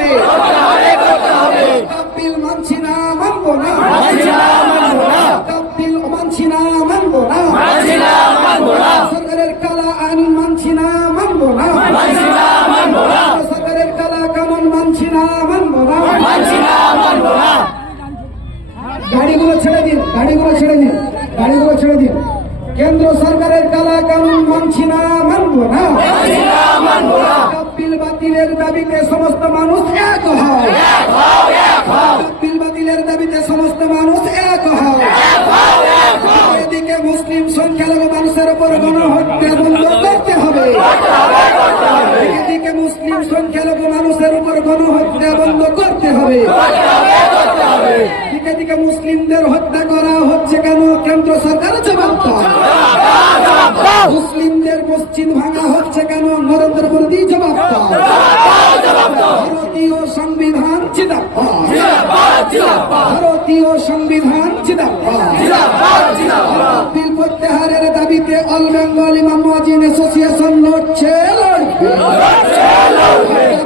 হবে। বিল মানছি না, মানবো না। বিল মানছি না, মানবো না। সরকারের কালা আইন মানছি না, মানবো না। সরকারের কালা কানুন মানছি না, মানবো না। গাড়িগুলো ছেড়ে দিন, গাড়িগুলো ছেড়ে দিন, গাড়িগুলো ছেড়ে দিন। কেন্দ্র সরকারের কালা কানুন মানছি না, মানবো না। বিল বাতিলের দাবিতে সমস্ত মানুষ এক হয়। বিল বাতিলের দাবিতে সমস্ত মানুষ এক হয়। এদিকে মুসলিম সংখ্যালঘু মানুষের উপর গণহত্যা বন্ধ করতে হবে। এদিকে মুসলিম সংখ্যালঘু মানুষের উপর গণহত্যা বন্ধ করতে হবে। দিকে দিকে মুসলিমদের হত্যা করা হচ্ছে কেন? কেন্দ্র সরকার জবাব দাও। মুসলিমদের মসজিদ ভাঙা হচ্ছে কেন? নরেন্দ্র মোদী জবাব দাও। ভারতীয় সংবিধান জিন্দাবাদ, ভারতীয় সংবিধান জিন্দাবাদ। বিল প্রত্যাহারের দাবিতে অল বেঙ্গল ইমাম মুয়াজ্জিন অ্যাসোসিয়েশন লড়ছে, লড়বে।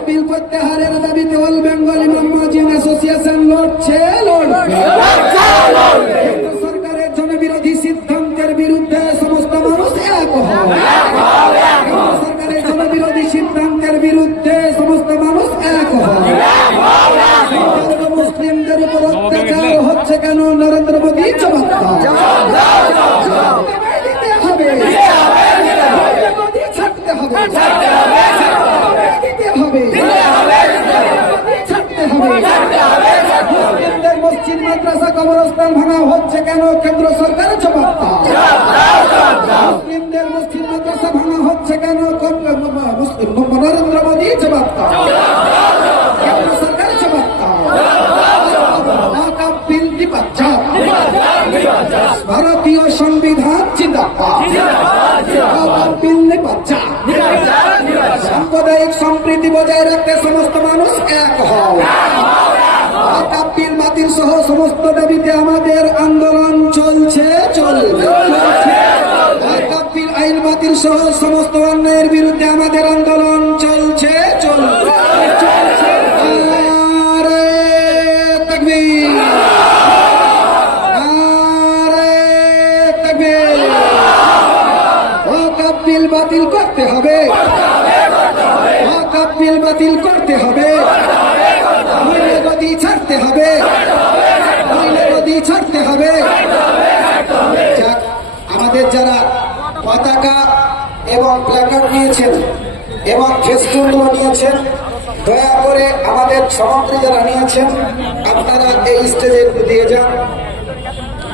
বিল প্রত্যাহারের দাবিতে অল বেঙ্গল ইমাম মুয়াজ্জিন অ্যাসোসিয়েশন লড়ছে, লড়বে। সরকারের জনবিরোধী সিদ্ধান্তের বিরুদ্ধে সমস্ত মানুষ এক হয়। সরকারের জনবিরোধী সিদ্ধান্তের বিরুদ্ধে সমস্ত মানুষ এক হয়। মুসলিমদের উপর অত্যাচার হচ্ছে কেন? নরেন্দ্র মোদী জবাব দাও। দিতে হবে, ছাড়তে হবে, দিতে হবে, ছাড়তে হবে। মুসলিমদের মসজিদ মাদ্রাসা কবরস্থান ভাঙা হচ্ছে কেন? কেন্দ্র সরকার জবাব দাও। মুসলিমদের মসজিদ মাদ্রাসা ভাঙা হচ্ছে কেন? নরেন্দ্র মোদী জবাব দাও। কেন্দ্র সরকার জবাব দাও। বিল নিপাত, ভারতীয় সংবিধান জিন্দাবাদ। বিল নিপাত, সাম্প্রদায়িক সম্প্রীতি বজায় রাখতে সমস্ত মানুষ এক হয়। বিল বাতিল সহ সমস্ত দাবিতে আমাদের আন্দোলন চলছে, চলবে। বিল আইন বাতিল সহ সমস্ত অন্যায়ের বিরুদ্ধে আমাদের আন্দোলন চলছে, চলবে। নারে তাকবীর, নারে তাকবীর। বিল বাতিল করতে হবে, বিল বাতিল করতে হবে। গদি ছাড়তে হবে, গদি ছাড়তে হবে। আমাদের যারা পতাকা এবং প্ল্যাকার্ড নিয়েছেন এবং ফেস্টুনগুলো নিয়েছেন, দয়া করে আমাদের সামগ্রী যারা নিয়েছেন আপনারা এই স্টেজে দিয়ে যান।